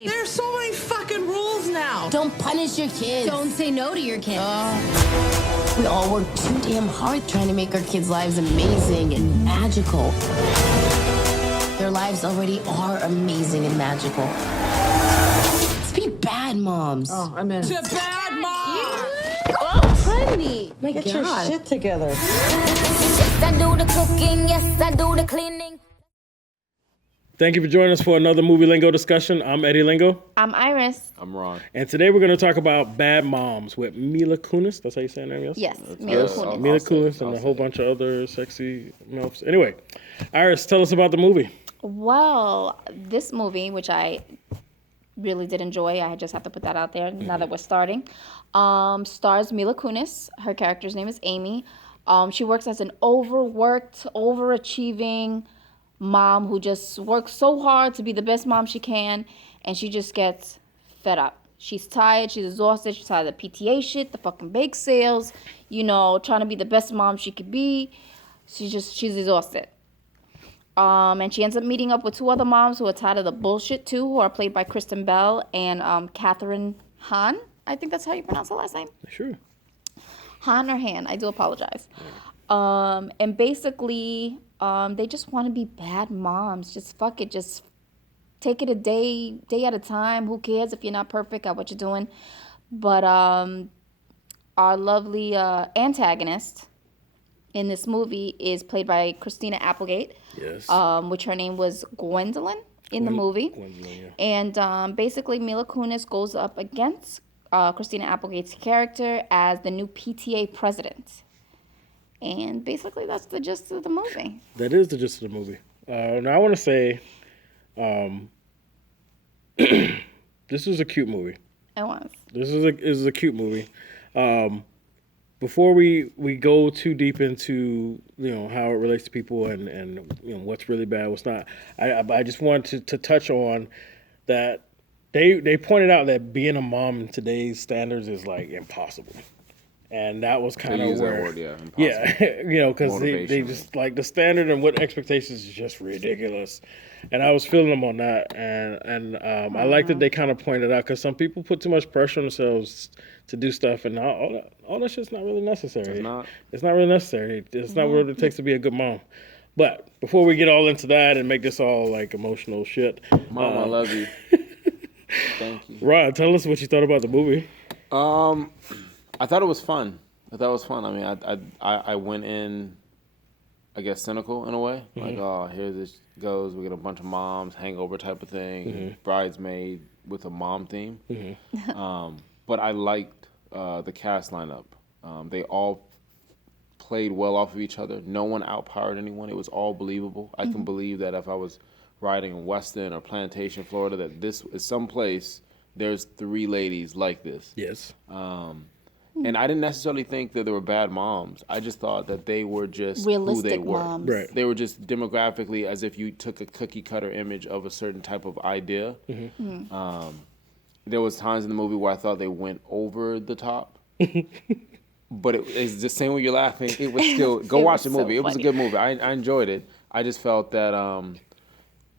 There's so many fucking rules now. Don't punish your kids. Don't say no to your kids. We all work too damn hard trying to make our kids' lives amazing and magical. Their lives already are amazing and magical. Let's be bad moms. Oh, I'm in. To bad mom. Oh, honey. My Get your shit together. Yes, I do the cooking. Yes, I do the cleaning. Thank you for joining us for another Movie Lingo discussion. I'm Eddie Lingo. I'm Iris. I'm Ron. And today we're going to talk about Bad Moms with Mila Kunis. That's how you say her name, Yes, Mila Kunis. Mila Kunis and a whole bunch of other sexy MILFs. Anyway, Iris, tell us about the movie. Well, this movie, which I really did enjoy, I just have to put that out there now that we're starting, stars Mila Kunis. Her character's name is Amy. She works as an overworked, overachieving mom who just works so hard to be the best mom she can, and she just gets fed up. She's tired, she's exhausted, she's tired of the PTA shit, the fucking bake sales, trying to be the best mom she could be. She's exhausted. And she ends up meeting up with two other moms who are tired of the bullshit too, who are played by Kristen Bell and Catherine Hahn. I think that's how you pronounce her last name. Sure. Han or Han, I do apologize. And basically, they just want to be bad moms. Just fuck it. Just take it a day at a time. Who cares if you're not perfect at what you're doing? But our lovely antagonist in this movie is played by Christina Applegate. Yes. Which her name was Gwendolyn in the movie. Gwendolyn, yeah. And basically, Mila Kunis goes up against Christina Applegate's character as the new PTA president. And basically, that's the gist of the movie. That is the gist of the movie. Now, I want to say this is a cute movie. It was. This is a cute movie. Before we go too deep into how it relates to people and what's really bad, what's not, I just wanted to touch on that they pointed out that being a mom in today's standards is like impossible. And that was kind of where, impossible. Because they just like the standard and what expectations is just ridiculous. And I was feeling them on that, and I like that they kind of pointed out, because some people put too much pressure on themselves to do stuff, and all that shit's not really necessary. It's not really necessary. It's not what it takes to be a good mom. But before we get all into that and make this all like emotional shit, Mom, I love you. Thank you. Rod, tell us what you thought about the movie. I thought it was fun. I mean, I went in, I guess, cynical in a way. Mm-hmm. Like, oh, here this goes. We get a bunch of moms, hangover type of thing, mm-hmm. bridesmaid with a mom theme. Mm-hmm. But I liked the cast lineup. They all played well off of each other. No one outpowered anyone. It was all believable. I can believe that if I was riding in Weston or Plantation, Florida, that this is someplace there's three ladies like this. Yes. And I didn't necessarily think that they were bad moms. I just thought that they were just realistic who they were. Moms. Right. They were just demographically as if you took a cookie cutter image of a certain type of idea. Mm-hmm. There was times in the movie where I thought they went over the top. But it's the same way you're laughing. It was still, go watch the movie. So it was a good movie. I enjoyed it. I just felt that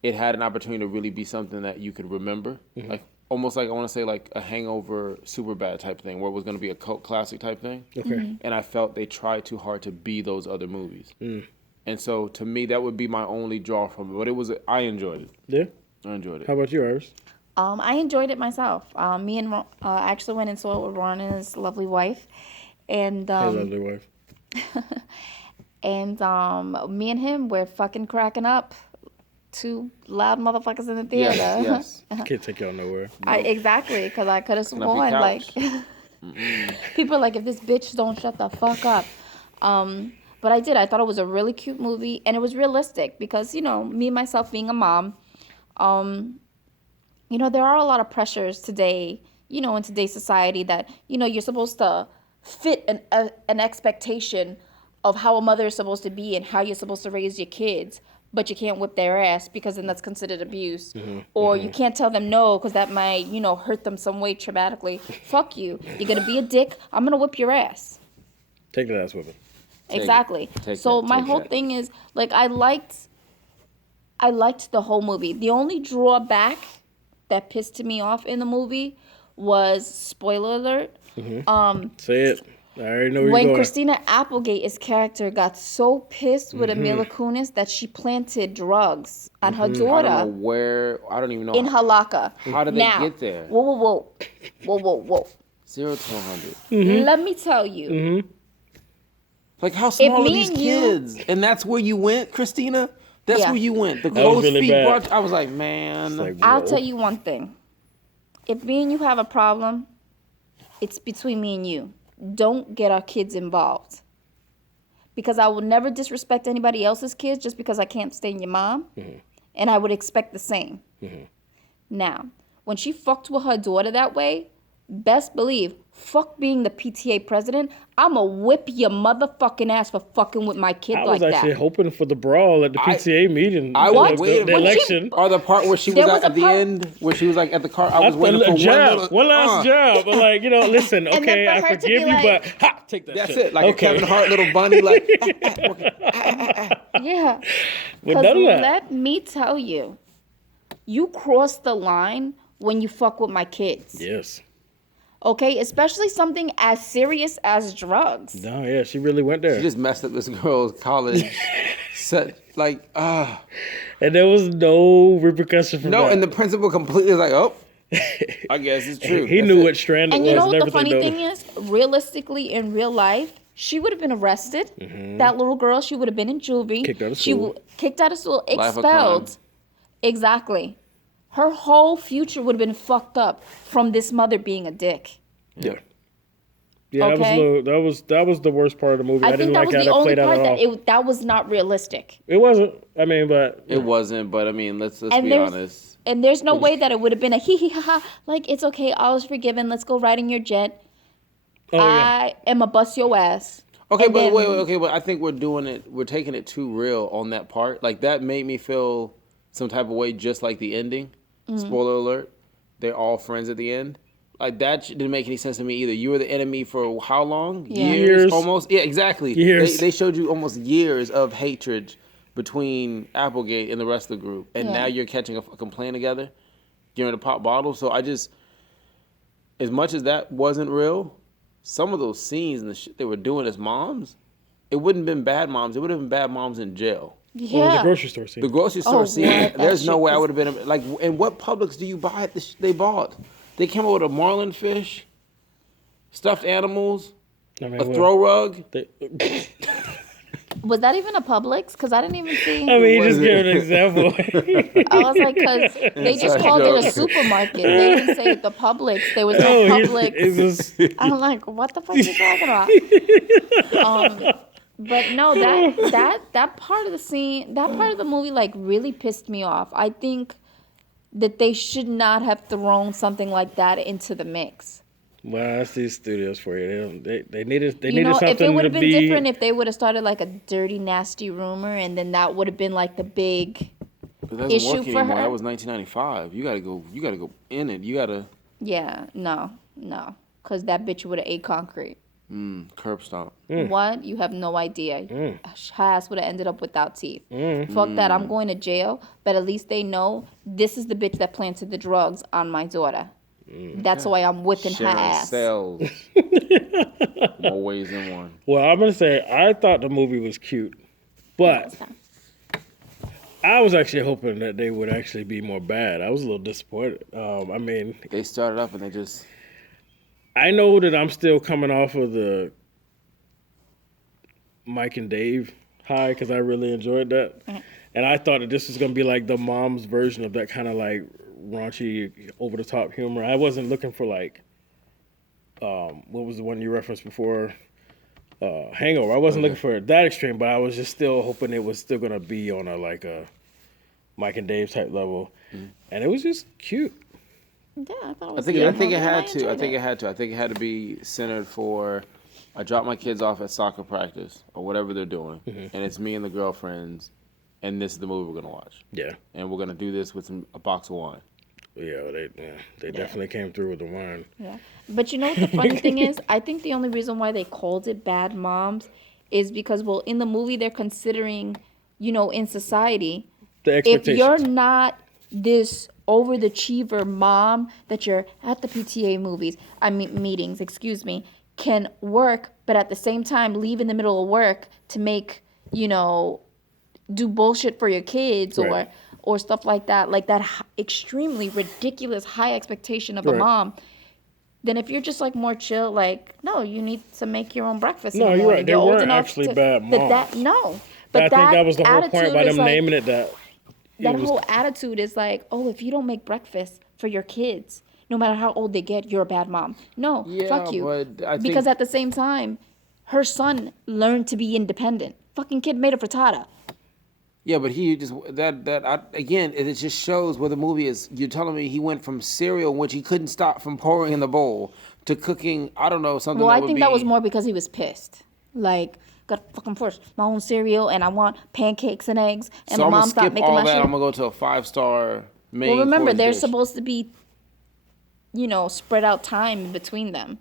it had an opportunity to really be something that you could remember. Mm-hmm. Like, almost like, I want to say, like a Hangover, Superbad type thing, where it was going to be a cult classic type thing. Okay. Mm-hmm. And I felt they tried too hard to be those other movies. And so, to me, that would be my only draw from it. But I enjoyed it. Yeah? I enjoyed it. How about you, Iris? I enjoyed it myself. Me and Ron, actually went and saw it with Ron and his lovely wife. And Hey, lovely wife. and me and him were fucking cracking up. Two loud motherfuckers in the theater. Yes. Can't take y'all nowhere. Exactly, because I could have sworn, like, couch. people are like, if this bitch don't shut the fuck up. But I did. I thought it was a really cute movie, and it was realistic because, me, myself being a mom, there are a lot of pressures today, in today's society that, you're supposed to fit an expectation of how a mother is supposed to be and how you're supposed to raise your kids. But you can't whip their ass because then that's considered abuse. Or you can't tell them no because that might, hurt them some way traumatically. Fuck you. You're going to be a dick. I'm going to whip your ass. Take that ass whipping. Exactly. So my whole thing is, like, I liked the whole movie. The only drawback that pissed me off in the movie was, spoiler alert, Say it. I already know where when you're going. Christina Applegate's character got so pissed with Mila Kunis that she planted drugs on her daughter. I don't know where. I don't even know. In her locker. How did they get there? Whoa. 0 to 100. Let me tell you. Like, how small are me these and you- kids? And that's where you went, Christina? That's Yeah. where you went. The That was closed really feet bad. brought. I was like, man. Like, I'll whoa. tell you one thing. If me and you have a problem, it's between me and you. Don't get our kids involved. Because I will never disrespect anybody else's kids just because I can't stand your mom. And I would expect the same. Now, when she fucked with her daughter that way, best believe, fuck being the PTA president, I'ma whip your motherfucking ass for fucking with my kid I like was actually that. hoping for the brawl at the PTA meeting. I the, was waiting. the election. Or the part where she There was was at a the part- end, where she was like at the car. I was waiting for jab, one last jab. But like, listen, And then okay, for I her to forgive be you, like- but ha, take that That's shit. it, like okay. a Kevin Hart little bunny, like. Yeah. Well, Because none of that. let me tell you, you cross the line when you fuck with my kids. Yes. Okay? Especially something as serious as drugs. No, yeah, she really went there. She just messed up this girl's college set. Like, And there was no repercussion from no, that. and the principal completely was like, oh, I guess it's true. He That's knew it. what strand it And was you know and what the everything. funny thing is? Realistically, in real life, she would have been arrested. That little girl, she would have been in juvie. Kicked out of She school. kicked out of school, Life of expelled. crime. Exactly. Her whole future would have been fucked up from this mother being a dick. Yeah. Yeah, Okay. that was the worst part of the movie. I didn't think that like was how the that only played out part at all. that was not realistic. It wasn't. I mean, but It wasn't, but I mean, let's And be there's- honest. And there's no way that it would have been a hee hee ha ha. Like, it's okay, all is forgiven. Let's go ride in your jet. oh yeah. I am a bust your ass. Okay, And but then- wait, okay, but I think we're taking it too real on that part. Like, that made me feel some type of way, just like the ending. Mm-hmm. Spoiler alert, they're all friends at the end. Like, that didn't make any sense to me either. You were the enemy for how long? Yeah. Years. Almost. Yeah, exactly. Years. They showed you almost years of hatred between Applegate and the rest of the group. And Yeah. now you're catching a fucking plane together. You're in a pop bottle. So I just, as much as that wasn't real, some of those scenes and the shit they were doing as moms, it wouldn't have been bad moms. It would have been bad moms in jail. Yeah. What was the grocery store scene? The grocery store Oh, scene, what? there's That no shit way I was- would have been, like, and what Publix do you buy at they bought? They came up with a marlin fish, stuffed animals, I mean, a well, throw rug. Was that even a Publix? Because I didn't even see. I mean, just was give it? an example. I was like, because they just Inside called it a joke. supermarket. They didn't say the Publix. There was no Oh, Publix. it's just, I'm like, what the fuck are you talking about? But no, that part of the scene, that part of the movie, like, really pissed me off. I think that they should not have thrown something like that into the mix. well, that's these studios for you. They needed You needed know, something if it would have to been be different, if they would have started like a dirty, nasty rumor, and then that would have been like the big, It doesn't issue work for anymore. her? That was 1995. You gotta go in it. You gotta yeah, no, because that bitch would have ate concrete. curb stomp. What? You have no idea. Her ass would have ended up without teeth. Fuck that. I'm going to jail. But at least they know this is the bitch that planted the drugs on my daughter. That's why I'm whipping her Sharing ass. cells. More ways than one. Well, I'm gonna say I thought the movie was cute, but I was actually hoping that they would actually be more bad. I was a little disappointed. I mean, They started up and they just. I know that I'm still coming off of the Mike and Dave high because I really enjoyed that, and I thought that this was gonna be like the mom's version of that kind of like raunchy, over the top humor. I wasn't looking for like, what was the one you referenced before? Hangover. I wasn't looking for that extreme, but I was just still hoping it was still gonna be on a like a Mike and Dave type level, and it was just cute. Yeah, I thought it I was think a it movie, and had to. I enjoyed think it had to. I think it had to be centered for. I dropped my kids off at soccer practice or whatever they're doing, and it's me and the girlfriends, and this is the movie we're gonna watch, Yeah, and we're gonna do this with a box of wine. they definitely came through with the wine. Yeah. But you know what the funny thing is? I think the only reason why they called it Bad Moms is because, well, in the movie they're considering, in society, The if expectations. you're not this over the achiever mom that you're at the PTA meetings, can work, but at the same time leave in the middle of work to make, do bullshit for your kids or stuff like that, extremely ridiculous high expectation of a mom. Then if you're just like more chill, like, no, you need to make your own breakfast. No, you're right. They weren't actually bad moms. But I think that was the whole point by them naming it that. That whole attitude is like, oh, if you don't make breakfast for your kids, no matter how old they get, you're a bad mom. No, fuck you. But because at the same time, her son learned to be independent. Fucking kid made a frittata. Yeah, but he just again, it just shows where the movie is. You're telling me he went from cereal, which he couldn't stop from pouring in the bowl, to cooking. I don't know, something. Well, I think that was more because he was pissed. Like, got fucking force my own cereal, and I want pancakes and eggs, and so my mom stopped making my shit. I'm gonna go to a 5-star main. Well, remember, there's supposed to be, spread out time in between them.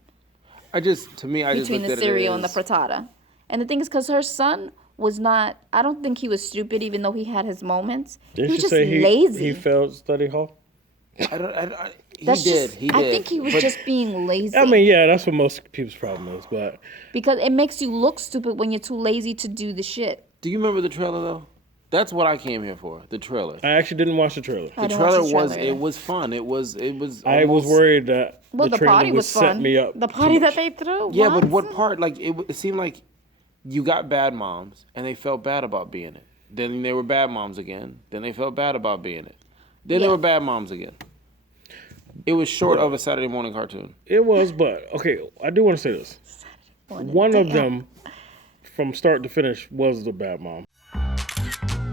Between the cereal and the frittata, and the thing is, because her son was not. I don't think he was stupid, even though he had his moments. He was just lazy. He failed study hall. He did. I think he was just being lazy. I mean, yeah, that's what most people's problem is, but because it makes you look stupid when you're too lazy to do the shit. Do you remember the trailer though? That's what I came here for. The trailer. I actually didn't watch the trailer. The trailer was fun. It was. I was worried that the trailer party was set fun. me up. The party that they threw. Yeah, but what part? Like it seemed like you got bad moms and they felt bad about being it. Then they were bad moms again. Then they felt bad about being it. Then they were bad moms again. It was short of a Saturday morning cartoon. It was, but okay, I do want to say this. One of them, from start to finish, was the bad mom.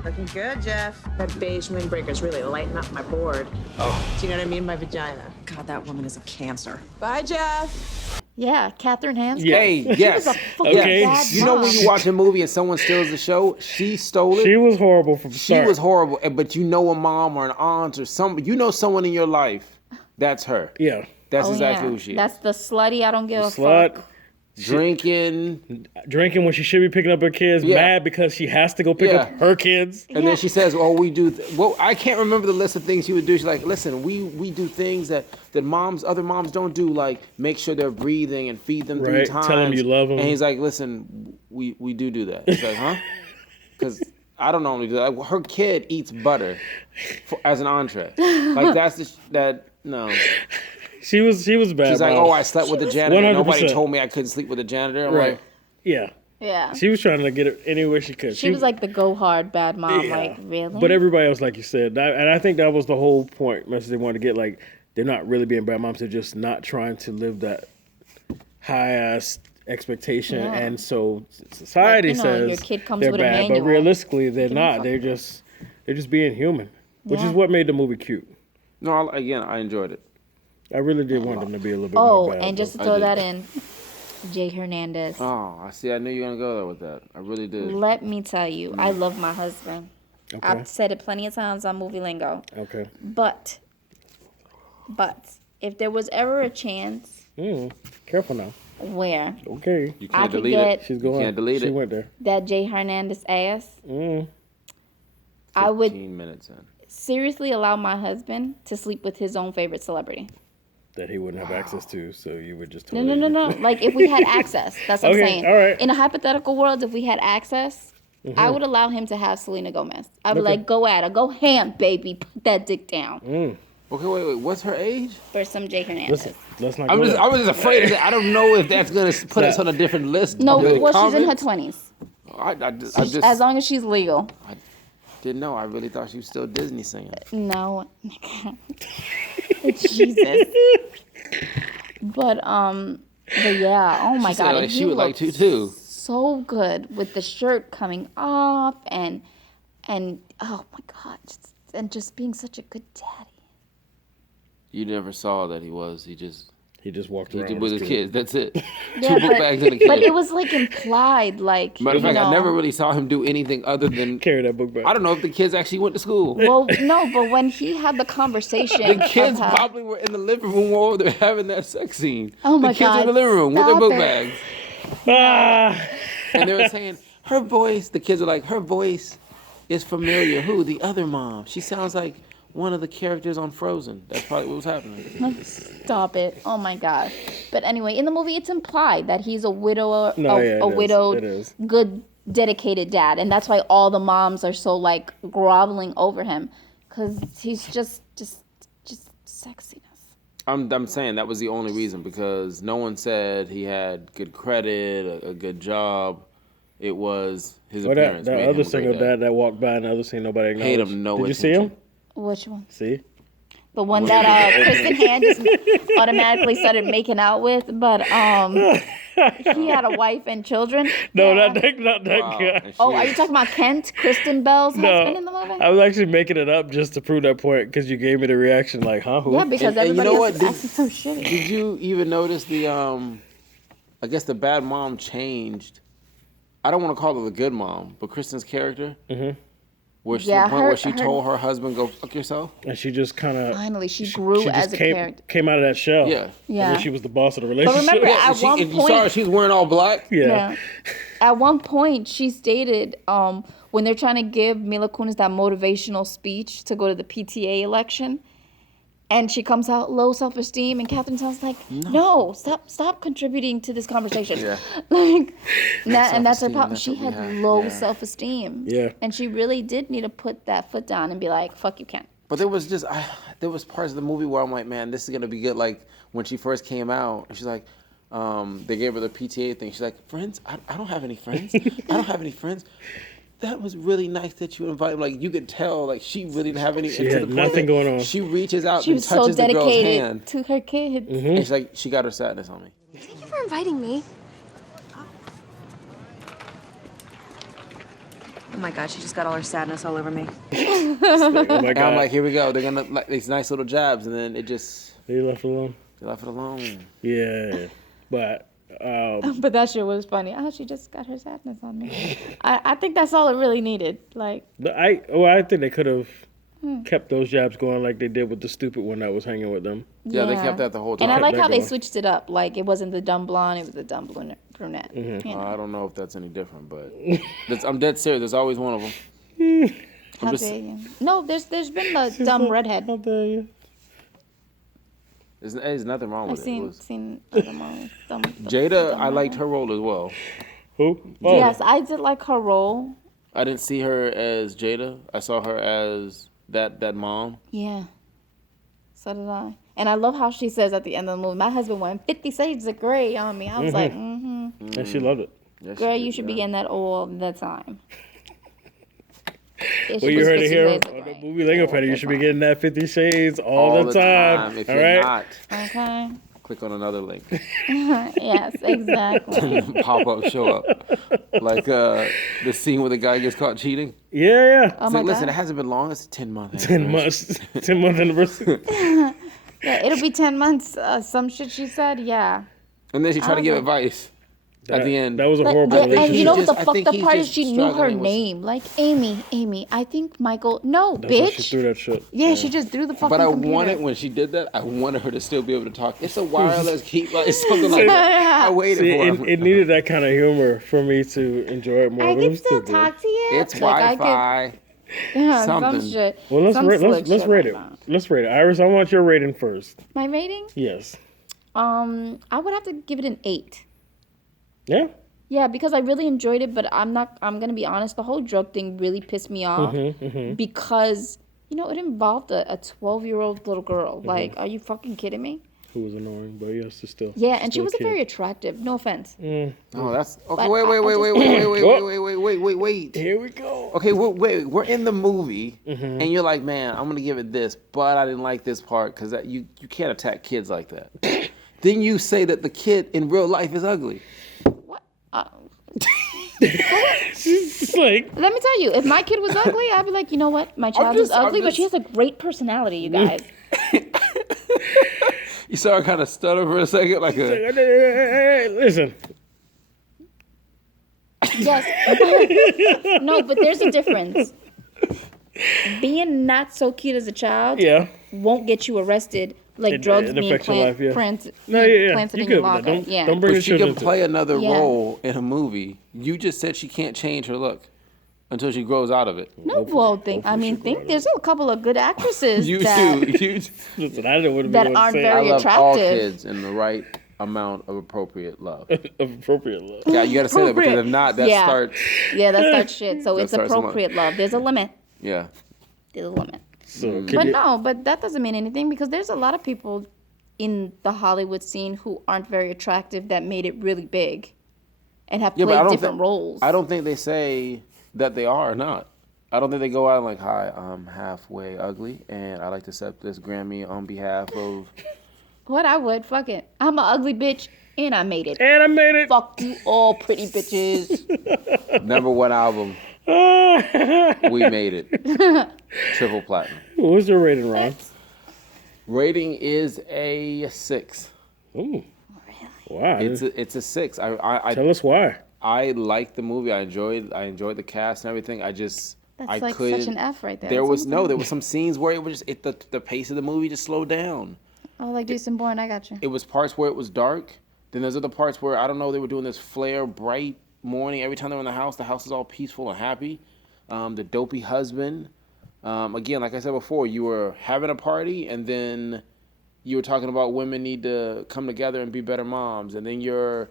Looking good, Jeff. That beige windbreaker's really lighting up my board. Oh. Do you know what I mean? My vagina. God, that woman is a cancer. Bye, Jeff. Yeah, Catherine Hanscom. Yeah. Hey, yes. She was a fucking bad mom. You know when you watch a movie and someone steals the show, she stole it. She was horrible from the start. She was horrible, but you know a mom or an aunt or someone in your life, that's her. Yeah. That's exactly who she is. That's the slutty, I don't give a fuck. Drinking when she should be picking up her kids, mad because she has to go pick up her kids. And then she says, "Oh, we do." I can't remember the list of things she would do. She's like, "Listen, we do things that other moms don't do, like make sure they're breathing and feed them 3 times. Tell them you love them." And he's like, "Listen, we do that." He's like, "Huh?" Because I don't normally do that. Her kid eats butter as an entree. Like no. She was bad. She's like, "Oh, I slept with the janitor. 100%. Nobody told me I couldn't sleep with the janitor." I'm like, yeah. Yeah. She was trying to get it anywhere she could. She was like the go hard bad mom. Yeah. Like, really? But everybody else, like you said, and I think that was the whole point message they wanted to get. Like, they're not really being bad moms. They're just not trying to live that high ass expectation. Yeah. And so society says your kid comes they're with bad, but realistically they're not. They're just being human, which is what made the movie cute. No, I enjoyed it. I really did want them to be a little bit more bad. Oh, and just to throw that in, Jay Hernandez. Oh, I see. I knew you were going to go there with that. I really did. Let me tell you, I love my husband. Okay. I've said it plenty of times on Movie Lingo. Okay. But, if there was ever a chance... Careful now. Where? Okay. You can't delete it. She's going. You can't delete it. She went there. That Jay Hernandez ass. I would... 15 minutes in. Seriously allow my husband to sleep with his own favorite celebrity. That he wouldn't have access to, so you would just No. Like, if we had access. That's what I'm saying. All right. In a hypothetical world, if we had access, I would allow him to have Selena Gomez. I'd be like, go at her. Go ham, baby. Put that dick down. Okay, wait. What's her age? For some Jay Hernandez. Let's not I was just afraid of that. I don't know if that's going to put us on a different list. No, she's in her 20s. I just as long as she's legal. I didn't know. I really thought she was still Disney singing. No. Jesus. But yeah, oh my God. Like she would like to too. So good with the shirt coming off and oh my God, just being such a good daddy. You never saw that he was. He just walked around with his kids. That's it. Yeah, 2 book bags and a kid. But it was like implied, like. Matter of fact, I never really saw him do anything other than carry that book bag. I don't know if the kids actually went to school. Well, no, but when he had the conversation, the kids probably were in the living room while they're having that sex scene. Oh my God! The kids were in the living room with their book bags. Ah. And they were saying her voice. The kids were like, her voice is familiar. Who? The other mom. She sounds like one of the characters on Frozen. That's probably what was happening. Stop it. Oh my god. But anyway, in the movie it's implied that he's a widower, It widowed, is. good, dedicated dad. And that's why all the moms are so like groveling over him. Cause he's just sexiness. I'm saying that was the only reason, because no one said he had good credit, a good job. It was his appearance. That other single dad that walked by in the other scene, nobody acknowledged. Paid him no Did attention. you see him? Which one? See? The one that Kristen Hand just automatically started making out with, but he had a wife and children. No, Yeah. not that guy. Oh, are you talking about Kent, Kristen Bell's husband in the movie? I was actually making it up just to prove that point because you gave me the reaction like, huh? Who? Yeah, because And you everybody know else what? is acting so shitty. Did you even notice the I guess the bad mom changed. I don't want to call her the good mom, but Kristen's character. Mm-hmm. Where she, where she told her husband, "Go fuck yourself," and she just kind of finally she grew as a character. Came out of that shell. Yeah. And then she was the boss of the relationship. But remember, at one you point, saw her, she was wearing all black. Yeah. At one point, she stated when they're trying to give Mila Kunis that motivational speech to go to the PTA election, and she comes out low self-esteem, and Catherine sounds like, "No, stop contributing to this conversation." Yeah. Like, and that's her problem. that's She what we had have. low self-esteem. Yeah. And she really did need to put that foot down and be like, "Fuck you, Ken." But there was parts of the movie where I'm like, man, this is gonna be good. Like when she first came out, she's like, they gave her the PTA thing. She's like, friends? I don't have any friends. I don't have any friends. That was really nice that you invited. Like you could tell, like she really didn't have any. She had nothing going on. She reaches out She and was so touches the girl's dedicated hand. to her kids. And she's like, she got her sadness on me. Thank you for inviting me. Oh my god, she just got all her sadness all over me. Oh my And I'm God. like, here we go. They're gonna like these nice little jabs, and then it just They left alone. they left it alone. Yeah. But But that shit was funny. Oh, she just got her sadness on me. I think that's all it really needed. Like, I think they could have kept those jabs going like they did with the stupid one that was hanging with them. Yeah, they kept that the whole time. And I like that how they going. switched it up. Like, it wasn't the dumb blonde, it was the dumb brunette. You know? I don't know if that's any different, but I'm dead serious. There's always one of them. How dare you? No, there's been the dumb redhead. How dare you? There's nothing wrong I've with it. seen other moms. Jada, I liked her role as well. Who? Oh. Yes, I did like her role. I didn't see her as Jada. I saw her as that mom. Yeah. So did I. And I love how she says at the end of the movie, my husband went 50 shades of gray on me. I was like, And she loved it. Yes, girl, she you did, should be yeah. getting that all the time. Well, you heard it here on the movie Lingo Petty. You should be getting that 50 Shades all the time. If all you're right? not, Okay. click on another link. Yes, exactly. Pop up, show up. Like the scene where the guy gets caught cheating. Yeah. Oh It's my like, listen, God. it hasn't been long. It's 10 months. 10 months. 10 month anniversary. Yeah, it'll be 10 months. Some shit she said, yeah. And then she tried to give advice at the end. That was a But horrible and relationship. you know what the I fucked think up he's part is? just She knew her struggling with- name. Like, Amy, I think Michael. No, That's why she bitch. threw that shit. Yeah, she just threw the fucking But I computer. wanted, when she did that, I wanted her to still be able to talk. It's a wireless key, like something like that. I waited See, for it. it needed that kind of humor for me to enjoy it more. I but it can was still good. talk to you. It's Like, I Wi-Fi. could- Yeah, something. some shit. Well, let's Some rate, slick let's shit rate like it. that. Let's rate it. Iris, I want your rating first. My rating? Yes. I would have to give it an 8. Yeah. Yeah, because I really enjoyed it, but I'm gonna be honest, the whole drug thing really pissed me off because, you know, it involved a 12-year-old little girl. Like, are you fucking kidding me? Who was annoying, but yes, it's still. Yeah, and she still a wasn't kid. very attractive. No offense. Oh, that's okay. But Wait. Here we go. Okay, wait. We're in the movie, and you're like, man, I'm gonna give it this, but I didn't like this part because you can't attack kids like that. Then you say that the kid in real life is ugly. What? It's like, Let me tell you, if my kid was ugly, I'd be like, you know what? My child is ugly, but she has a great personality, you guys. You saw her kind of stutter for a second, like a. hey, listen. Yes. No, but there's a difference. Being not so cute as a child Yeah. won't get you arrested like drugs it being affects your life, yeah. planted No, yeah. planted You in your good with that. locker. Yeah. Don't bring But the she children can into play it. another Yeah. role in a movie. You just said she can't change her look. Until she grows out of it. No, well, there's a couple of good actresses Listen, I know what that aren't very I love attractive. all kids in the right amount of appropriate love. appropriate love. Yeah, you got to say that because if not, that starts. Yeah, that starts shit. So it's starts appropriate love. There's a limit. Yeah. There's a limit. So, But that doesn't mean anything because there's a lot of people in the Hollywood scene who aren't very attractive that made it really big and have played different roles. I don't think they say that they are or not. I don't think they go out and like, hi, I'm halfway ugly and I'd like to accept this Grammy on behalf of... What I would, fuck it. I'm an ugly bitch and I made it. And I made it. Fuck you all pretty bitches. #1 album. We made it. Triple platinum. What was your rating, Ron? Rating is a 6. Ooh. Wow. It's a 6. Tell us why. I liked the movie. I enjoyed the cast and everything. That's such an F right there. There was some scenes where it was just the pace of the movie just slowed down. Oh, like Jason Bourne, I got you. It was parts where it was dark. Then there's other parts where I don't know, they were doing this flare bright morning every time they were in the house is all peaceful and happy. The dopey husband. Again, like I said before, you were having a party and then you were talking about women need to come together and be better moms, and then you're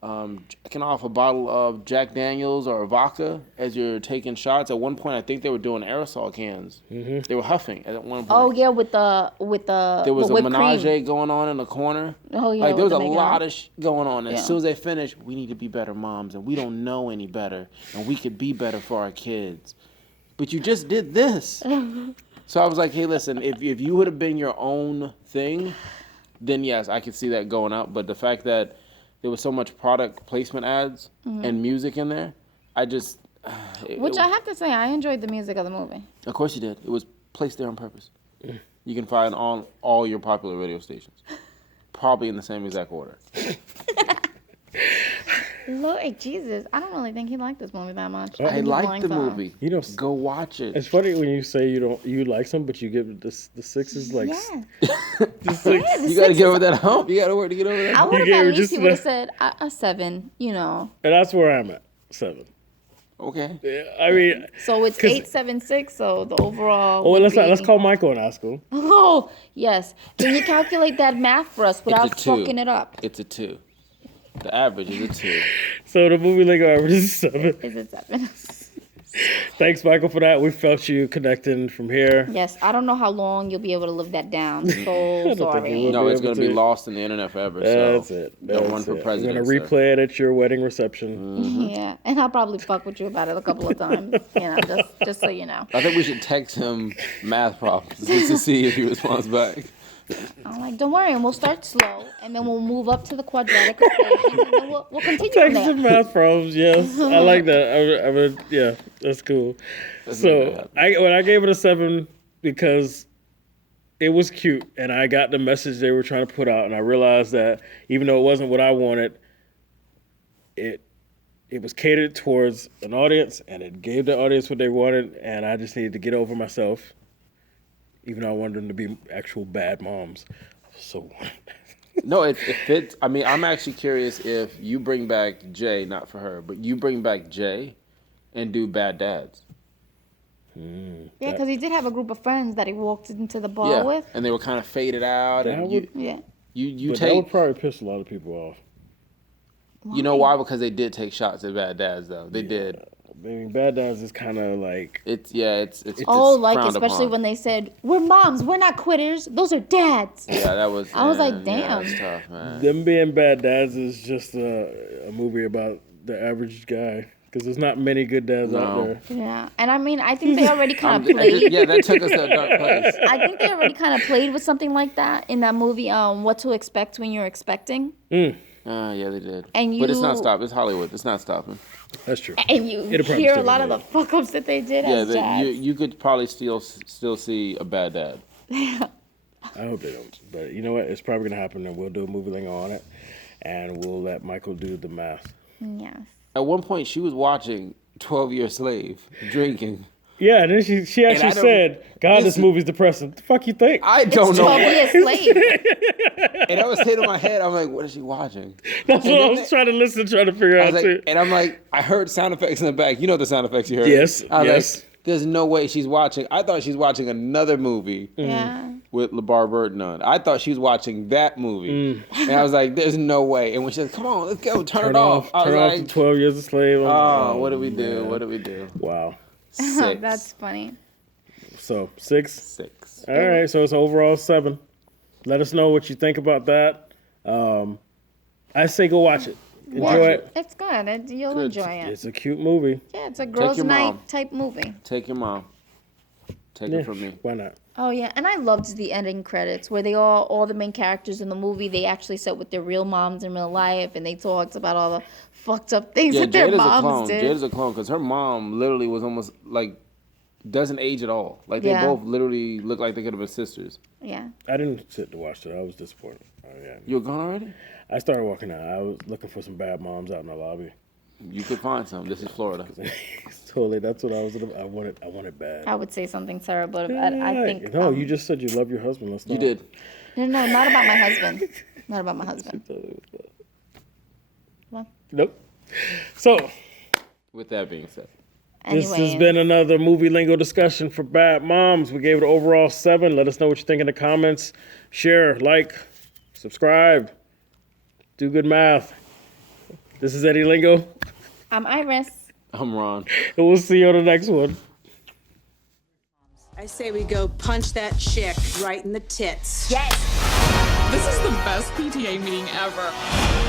drinking off a bottle of Jack Daniels or vodka as you're taking shots. At one point, I think they were doing aerosol cans. Mm-hmm. They were huffing at one point. Oh yeah, with the there was the a menage going on in the corner. Oh yeah, like there was a lot of going on. And Yeah. as soon as they finished, we need to be better moms, and we don't know any better, and we could be better for our kids. But you just did this. So I was like, hey, listen, if you would have been your own thing, then yes, I could see that going up. But the fact that there was so much product placement ads and music in there, I just... I have to say, I enjoyed the music of the movie. Of course you did. It was placed there on purpose. You can find on all your popular radio stations. Probably in the same exact order. Lord Jesus, I don't really think he liked this movie that much. I liked the movie. Go watch it. It's funny when you say you like some, but you give it the sixes like Yeah. You gotta get over that hump. You gotta work to get over that I hump. would have at least he would have said a 7, And that's where I'm at, 7. Okay. Yeah, I mean. So it's 876. So the overall. Oh, let's call Michael and ask him. Oh yes. Can you calculate that math for us without fucking it up? It's a 2. The average is a 2. So the movie Lingo average is 7. Is it 7? Thanks, Michael, for that. We felt you connecting from here. Yes, I don't know how long you'll be able to live that down. So sorry. No, it's going to be lost in the internet forever. That's it. Don't run for president. I'm going to replay it at your wedding reception. Mm-hmm. Yeah, and I'll probably fuck with you about it a couple of times. Just so you know. I think we should text him math problems just to see if he responds back. I'm like, don't worry, and we'll start slow, and then we'll move up to the quadratic equation, and then we'll continue from Text there. and math problems, yes. I like that. Yeah, that's cool. So when I gave it a 7 because it was cute, and I got the message they were trying to put out, and I realized that even though it wasn't what I wanted, it was catered towards an audience, and it gave the audience what they wanted, and I just needed to get over myself. Even though I wanted them to be actual bad moms. So no, it fits. I mean, I'm actually curious if you bring back Jay, not for her, but you bring back Jay and do Bad Dads. Yeah, because he did have a group of friends that he walked into the bar with. And they were kind of faded out. That would probably piss a lot of people off. You know why? Because they did take shots at Bad Dads, though. They did. I mean, Bad Dads is kind of like... It's especially when they said, we're moms, we're not quitters, those are dads. Yeah, that was... I was like, damn. Yeah, that's tough, man. Them being Bad Dads is just a movie about the average guy. Because there's not many good dads out there. Yeah, and I mean, I think they already kind of played... that took us to a dark place. I think they already kind of played with something like that in that movie, What to Expect When You're Expecting. Yeah, they did. But it's not stopping. It's Hollywood. It's not stopping. That's true. And you hear a lot of the fuck-ups that they did as dads. You could probably still see a Bad Dad. Yeah. I hope they don't. But you know what? It's probably going to happen, and we'll do a movie Lingo on it, and we'll let Michael do the math. Yes. At one point, she was watching 12 Year Slave, drinking, Yeah, and then she actually said, God, this movie's depressing. What the fuck you think? I don't know. 12 years slave. And I was hitting my head. I'm like, what is she watching? That's what I was trying to listen, trying to figure out too. And I'm like, I heard sound effects in the back. You know the sound effects you heard? Yes. I was like, there's no way she's watching. I thought she's watching another movie. Yeah. With LeVar Burton on. I thought she was watching that movie. And I was like, there's no way. And when she said, come on, let's go, turn it off. I was Turn off like, the 12 Years a Slave. Oh, what do we do? What do we do? Wow. 6. That's funny. So 6? 6. All right, so it's overall 7. Let us know what you think about that. I say go watch it. Enjoy it. It's good. You'll enjoy it. It's a cute movie. Yeah, it's a girls' your mom. night type movie. Take your mom. Take it from me. Why not? Oh yeah, and I loved the ending credits where they all the main characters in the movie, they actually sat with their real moms in real life and they talked about all the fucked up things that their moms did. Jada's a clone because her mom literally was almost like doesn't age at all. Like they both literally look like they could have been sisters. Yeah. I didn't sit to watch it. I was disappointed. Oh, yeah. You were gone already? I started walking out. I was looking for some bad moms out in the lobby. You could find some. This is Florida. Totally, that's what I was. I wanted bad. I would say something terrible, but I think no. You just said you love your husband. Let's not. You did. No, not about my husband. Not about my husband. Well, Nope. So, with that being said, this has been another movie lingo discussion for Bad Moms. We gave it overall 7. Let us know what you think in the comments. Share, like, subscribe, do good math. This is Eddie Lingo. I'm Iris. I'm Ron. And we'll see you on the next one. I say we go punch that chick right in the tits. Yes. This is the best PTA meeting ever.